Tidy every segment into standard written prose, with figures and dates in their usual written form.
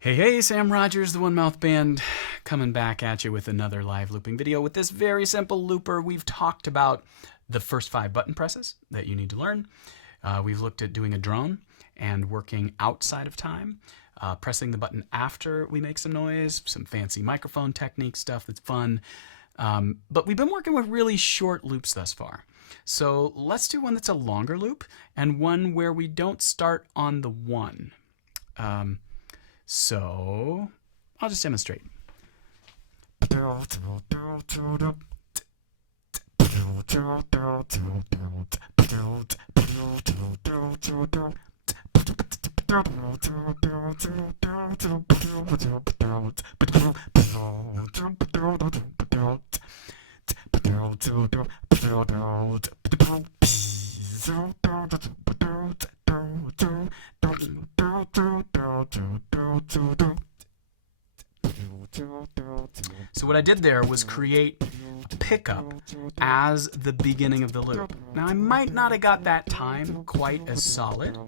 Hey, hey, Sam Rogers, the One Mouth Band, coming back at you with another live looping video with this very simple looper. We've talked about the first 5 button presses that you need to learn. We've looked at doing a drone and working outside of time, pressing the button after we make some noise, some fancy microphone technique stuff that's fun. But we've been working with really short loops thus far. So let's do one that's a longer loop and one where we don't start on the 1. So I'll just demonstrate. So what I did there was create a pickup as the beginning of the loop. Now I might not have got that time quite as solid.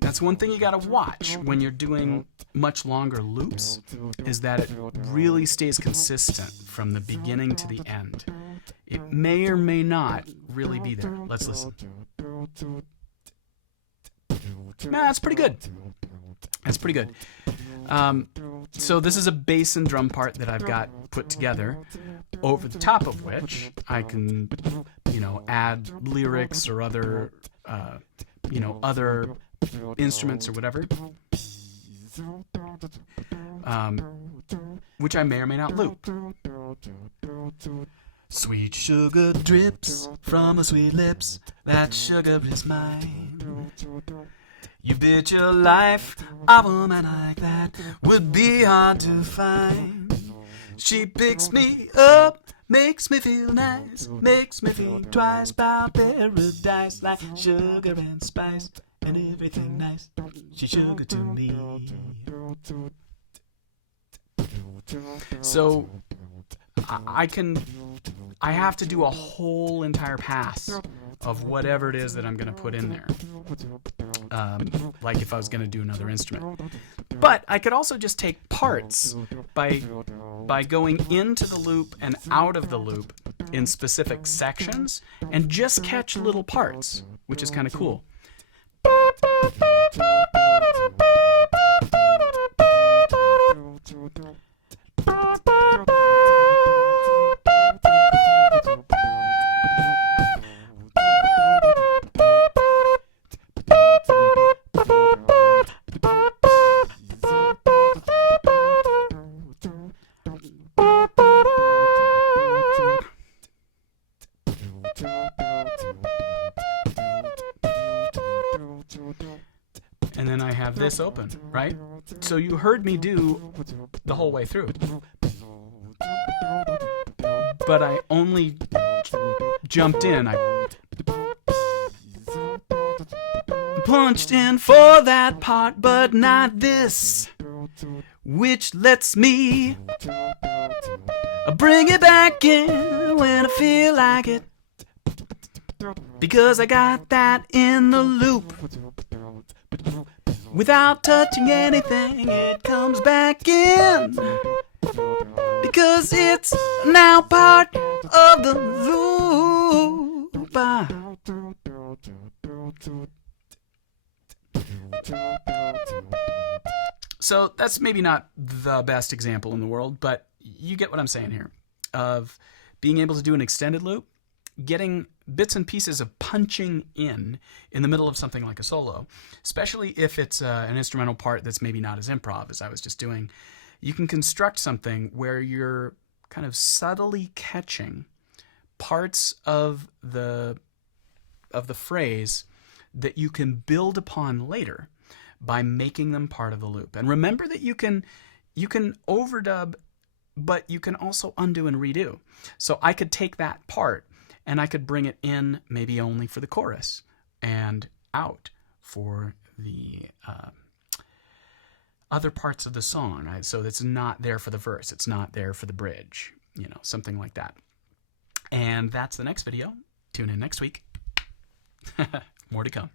That's one thing you got to watch when you're doing much longer loops, is that it really stays consistent from the beginning to the end. It may or may not really be there. Let's listen. Nah, that's pretty good. That's pretty good. So this is a bass and drum part that I've got put together, over the top of which I can, add lyrics or other, other instruments or whatever, which I may or may not loop. Sweet sugar drips from her sweet lips, that sugar is mine. You bet your life a woman like that would be hard to find. She picks me up, makes me feel nice, makes me think twice about paradise, like sugar and spice and everything nice. She's sugar to me. So I have to do a whole entire pass of whatever it is that I'm going to put in there. Like if I was going to do another instrument. But I could also just take parts by going into the loop and out of the loop in specific sections and just catch little parts, which is kind of cool. And then I have this open, right? So you heard me do the whole way through. But I only jumped in. I punched in for that part, but not this, which lets me bring it back in when I feel like it, because I got that in the loop. Without touching anything, it comes back in, because it's now part of the loop. So that's maybe not the best example in the world, but you get what I'm saying here, of being able to do an extended loop, getting bits and pieces of punching in the middle of something like a solo, especially if it's an instrumental part that's maybe not as improv as I was just doing. You can construct something where you're kind of subtly catching parts of the phrase that you can build upon later by making them part of the loop. And remember that you can overdub, but you can also undo and redo. So I could take that part and I could bring it in maybe only for the chorus and out for the other parts of the song. So it's not there for the verse. It's not there for the bridge, something like that. And that's the next video. Tune in next week. More to come.